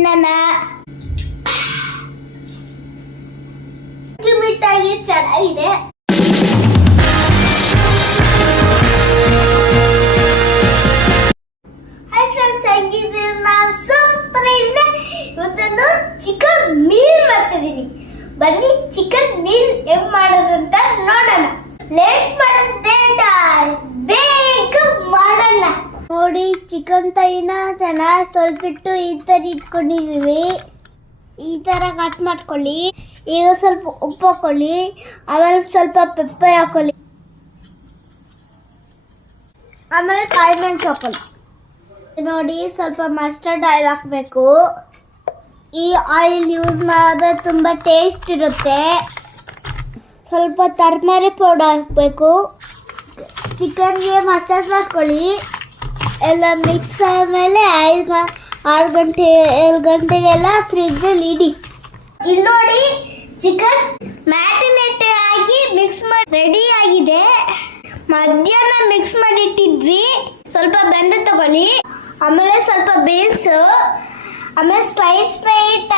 ತಿನ್ನೋಣ. ಮಿಟ್ಟಾಗಿ ಚೆನ್ನಾಗಿದೆ. ಹಾಯ್ ಫ್ರೆಂಡ್ಸ್, ಹೆಂಗಿದ್ದೀರಿ? ನಾನು ಸೂಪರ್ ಇದೆ. ಇವತ್ತೊಂದು ಚಿಕನ್ ಮೀಲ್ ಮಾಡ್ತಿದ್ದೀನಿ. ಬನ್ನಿ ಚಿಕನ್ ಮೀಲ್ ಹೆಂಗ್ ಮಾಡೋದಂತ ನೋಡೋಣ. ಲೇಟ್ ಮಾಡೋದು ಬೇಡ, ಬೇಗ ಮಾಡೋಣ. ನೋಡಿ, ಚಿಕನ್ ತೈನ ಚೆನ್ನಾಗಿ ತೊಳೆದ್ಬಿಟ್ಟು ಈ ಥರ ಇಟ್ಕೊಂಡಿದ್ದೀವಿ. ಈ ಥರ ಕಟ್ ಮಾಡ್ಕೊಳ್ಳಿ. ಈಗ ಸ್ವಲ್ಪ ಉಪ್ಪು ಹಾಕೊಳ್ಳಿ, ಆಮೇಲೆ ಸ್ವಲ್ಪ ಪೆಪ್ಪರ್ ಹಾಕೊಳ್ಳಿ, ಆಮೇಲೆ ಕಾಯಿ ಮೆಣಸು ಹಾಕೊಳ್ಳಿ. ನೋಡಿ, ಸ್ವಲ್ಪ ಮಸ್ಟರ್ಡ್ ಆಯಿಲ್ ಹಾಕಬೇಕು. ಈ ಆಯಿಲ್ ಯೂಸ್ ಮಾಡಿದ್ರೆ ತುಂಬ ಟೇಸ್ಟ್ ಇರುತ್ತೆ. ಸ್ವಲ್ಪ ಟರ್ಮರಿಕ್ ಪೌಡರ್ ಹಾಕಬೇಕು. ಚಿಕನ್ಗೆ ಮಸಾಜ್ ಮಾಡ್ಕೊಳ್ಳಿ. ಎಲ್ಲ ಮಿಕ್ಸ್ ಆದಮೇಲೆ 6 ಗಂಟೆ 7 ಗಂಟೆಗೆಲ್ಲ ಫ್ರಿಜ್ಜಲ್ಲಿ ಇಡಿ. ಇಲ್ಲಿ ನೋಡಿ, ಚಿಕನ್ ಮ್ಯಾರಿನೇಟ್ ಆಗಿ ಮಿಕ್ಸ್ ಮಾಡಿ ರೆಡಿ ಆಗಿದೆ. ಮಧ್ಯಾಹ್ನ ಮಿಕ್ಸ್ ಮಾಡಿ ಇಟ್ಟಿದ್ವಿ. ಸ್ವಲ್ಪ ಬೆಂಡೆ ತಗೊಳ್ಳಿ, ಆಮೇಲೆ ಸ್ವಲ್ಪ ಬೀನ್ಸ್, ಆಮೇಲೆ ಸ್ಲೈಸ್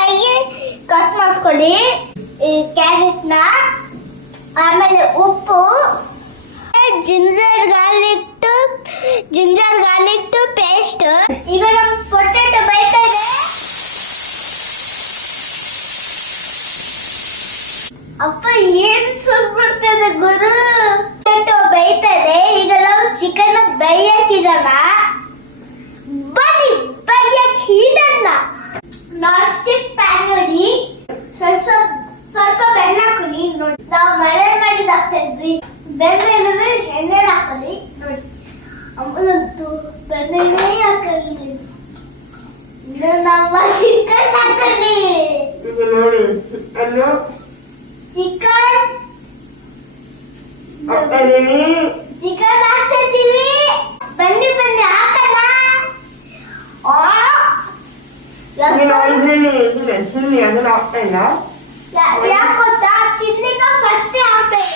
ಆಗಿ ಕಟ್ ಮಾಡ್ಕೊಳ್ಳಿ ಕ್ಯಾರೆಟ್ನ, ಆಮೇಲೆ ಉಪ್ಪು, ಜಿಂಜರ್ ಗಾರ್ಲಿಕ್ ಪೇಸ್ಟ್. ಈಗ ನಮ್ಮ ಪೊಟೆಟೊ ಬೇಯ್ತಾ ಇದೆ. ಅಪ್ಪ ಏನ್ ಸುಡ್ಬಿಡ್ತದೆ ಗುರು. ಪೊಟೆಟೊ ಬೇಯ್ತಾ ಇದೆ. ಈಗ ನಾವು ಚಿಕನ್ ಬೇಯಕ್ಕಿಡೋಣ. ಬನ್ನಿ ಬೇಯಕ್ಕಿಡೋಣ. ನಾನ್ ಸ್ಟಿಕ್ ಪ್ಯಾನ್ ನೋಡಿ, ಸ್ವಲ್ಪ ಬೆಣ್ಣೆ ಹಾಕೊಳ್ಳಿ. ನೋಡಿ, ನಾವು ಮಳೆ ಮಾಡಿದಾಗ್ತಾ ಇದ್ವಿ. ಬೆಣ್ಣೆ ಇಲ್ಲದ್ರೆ ಎಣ್ಣೆ ಹಾಕೊಳ್ಳಿ. ನೋಡಿ, ಅಮ್ಮನಂತೂ ಬೆಣ್ಣೆನೇ ಹಾಕಲಿ. ನಮ್ಮ ಚಿಕನ್ ಹಾಕೊಳ್ಳಿ. ಚಿಕನ್ ಹಾಕ್ತಾ ಇದ್ದೀವಿ. ಬನ್ನಿ ಹಾಕೋಣ. ಯಾಕೆ ಗೊತ್ತಾ, ಚಿಲ್ಲಿನ ಫಸ್ಟ್ ಹಾಕ್ಬೇಕು.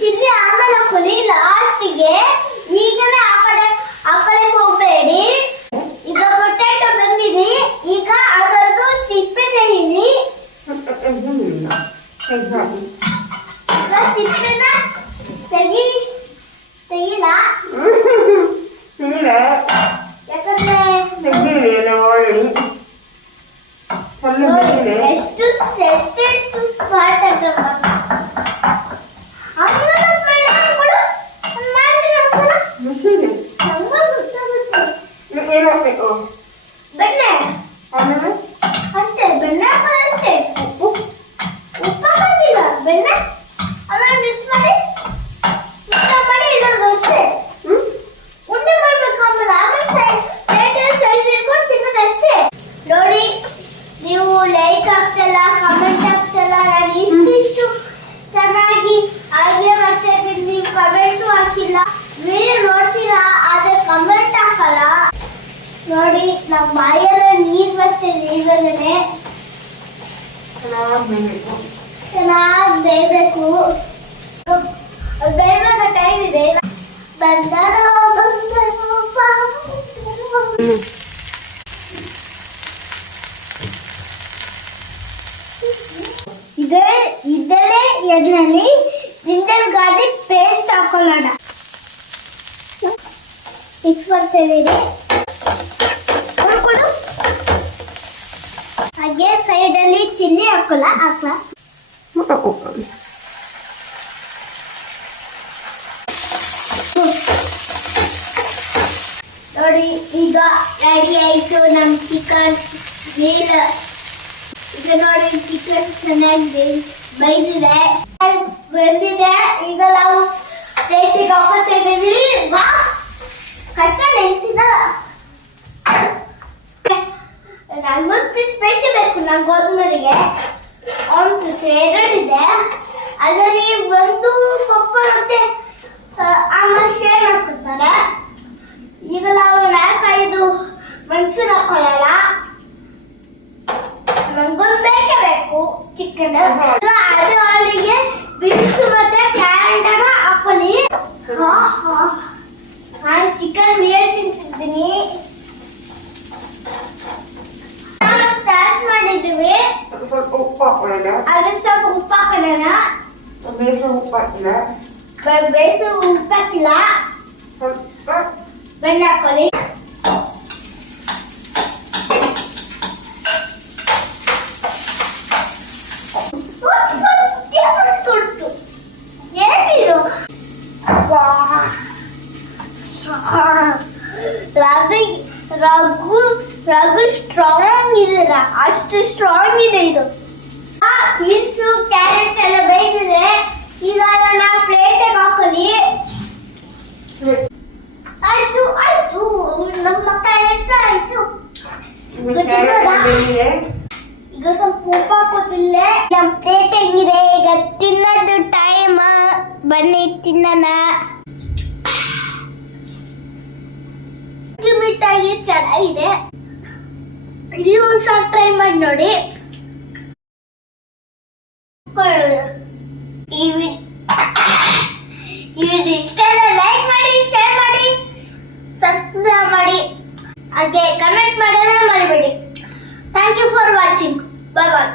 ಚಿಲ್ಲಿ ಆಮೇಲೆ ಹಾಕೊಳ್ಳಿ ಲಾಸ್ಟಿಗೆ. ಈಗಲೇ ಹಾಕೊಳ್ಳಕ್ಕೆ ಹೋಗಬೇಡಿ. ಈಗ ಪೊಟೆಟೊ ಬಂದಿದೆ. ಈಗ ಅದರದ್ದು ಸಿಪ್ಪೆ ತೆಗೀಲಿ. ಈಗ ಸಿಪ್ಪೆನ ತೆಗಿಲ್ಲ, ಯಾಕಂದ್ರೆ ಎಷ್ಟು ಸ್ಮಾರ್ಟ್ ಅಂದ್ರೆ ಬೆಣ್ಣೆ ಅಷ್ಟೇ. ಬೆಣ್ಣೆ ಅಷ್ಟೇ, ಉಪ್ಪ ಹಾಕಿಲ್ಲ. ಬೆಣ್ಣೆ ಆಮೇಲೆ ಮಿಕ್ಸ್ ಮಾಡಿ ಇಡೋದು ಅಷ್ಟೇ. ಉಂಡೆ ಮಾಡ್ಬೇಕು. ಆಮೇಲೆ ಸೈಡ್ ಇಟ್ಕೊಂಡು ತಿನ್ನೋದು ಅಷ್ಟೇ. ನೋಡಿ, ನೀವು ಲೈಕ್ ಆಗ್ತಲ್ಲ, ಕಮೆಂಟ್ ಆಗ್ತಲ್ಲ. ನಾನು ಇಷ್ಟು ಚೆನ್ನಾಗಿ ಅಡುಗೆ ಮಾಡ್ತಾ ಇದ್ದೀನಿ, ನೀವು ಕಮೆಂಟು ಹಾಕಿಲ್ಲ. ವಿಡಿಯೋ ನೋಡ್ತೀರಾ, ಆದರೆ ಕಮೆಂಟ್ ಹಾಕಲ್ಲ. ನೋಡಿ, ನಮ್ಮ ಬಾಯೆಲ್ಲ ನೀರು ಬರ್ತಿದೆ. ಇವಾಗಲೇ ಚೆನ್ನಾಗಿ ಬೇಯಬೇಕು. ಬೇಯವಾಗ ಟೈಮ್ ಇದೆ. ಇದರೇ ಎಣ್ಣೆಯಲ್ಲಿ ಜಿಂಜರ್ ಗಾರ್ಲಿಕ್ ಪೇಸ್ಟ್ ಹಾಕೊಳ್ಳೋಣ. ಮಿಕ್ಸ್ ಮಾಡ್ತೇವೆ. ಹಾಗೆ ಸೈಡಲ್ಲಿ ಚಿಲ್ಲಿ ಹಾಕಲ್ಲ. ನೋಡಿ, ಈಗ ರೆಡಿ ಆಯಿತು ನಮ್ಮ ಚಿಕನ್ ಮೀಲ್. ಈಗ ನೋಡಿ, ಚಿಕನ್ ಚೆನ್ನಾಗಿ ಬೆಂದಿದೆ. ಈಗ ನಾವು ಪ್ಲೇಟಿಗೆ ಹಾಕೋತಾ ಇದ್ದೀವಿ. ಕಷ್ಟ ನೆನ್ಸಿದ ನನಗೊಂದು ಪೀಸ್ ಬೇಕೇ ನಾನು ಗೋಧುಮರಿಗೆ. ಒಂದು ಪೀಸ್ 2 ಇದೆ. ಅದರಲ್ಲಿ ಒಂದು ಪಪ್ಪ ಮತ್ತೆ ಆಮೇಲೆ ಶೇರ್ ಮಾಡ್ಕೊತಾರೆ. ಈಗ ನಾವು 4-5 ಮೆಣಸಿನ ಹಾಕೊಳ್ಳಲ್ಲ. ನನಗೊಂದು ಬೇಕೇ ಬೇಕು ಚಿಕನ್. ಅದೇ ಬೀನ್ಸ್ ಮತ್ತೆ ಕ್ಯಾರೆಟ್ ಅನ್ನ ಹಾಕೊಳ್ಳಿ. ನಾನು ಚಿಕನ್ ಮೀಲ್ ತಿಂತಿದ್ದೀನಿ. ಸ್ಟಾರ್ಟ್ ಮಾಡಿದ್ದೀವಿ. ಸ್ವಲ್ಪ ಉಪ್ಪು ಹಾಕೊಳ್ಳೋಣ. ಅದಕ್ಕೆ ಸ್ವಲ್ಪ ಉಪ್ಪು ಹಾಕೋಣ. ಬೇಯಿಸೋ ಉಪ್ಪು ಹಾಕಿಲ್ಲ. ಬೇಯಿಸೋ ಉಪ್ಪು ಹಾಕಿಲ್ಲ. ಸ್ವಲ್ಪ ಬೆಣ್ಣೆ ಹಾಕೊಳ್ಳಿ. ಏನಿದು ರಘು ರಘು ಸ್ಟ್ರಾಂಗ್ ಇದೆ, ಅಷ್ಟು ಸ್ಟ್ರಾಂಗ್ ಇದೆ ಇದು. ಬೀನ್ಸು ಕ್ಯಾರೆಟ್ ಎಲ್ಲ ಬೇಯಿಸಿದೆ. ಈಗ ಅದನ್ನ ಪ್ಲೇಟಿಗೆ ಹಾಕೊಳ್ಳಿ. ಆಯ್ತು ಆಯ್ತು, ನಮ್ಮ ಕ್ಯಾರೆಟ್ ಆಯ್ತು. ಈಗ ಸ್ವಲ್ಪ ಉಪ್ಪು ಹಾಕೋದಿಲ್ಲ. ನಮ್ಮ ಪ್ಲೇಟ್ ಹೆಂಗಿದೆ ಈಗ ತಿನ್ನೋದು ಟೈಮ್. ಬನ್ನಿ ತಿನ್ನೋಣ. ಮಿಟ್ಟಾಗಿ ಚೆನ್ನಾಗಿದೆ. ನೀವು ಸ್ವಲ್ಪ ಟ್ರೈ ಮಾಡಿ ನೋಡಿ. ಈ ವಿಡಿಯೋ ಇಷ್ಟ ಲೈಕ್ ಮಾಡಿ, ಶೇರ್ ಮಾಡಿ, ಸಬ್ಸ್ಕ್ರೈಬ್ ಮಾಡಿ, ಹಾಗೆ ಕಮೆಂಟ್ ಮಾಡೋಣ ಮರಿಬೇಡಿ. Thank you for watching. Bye bye.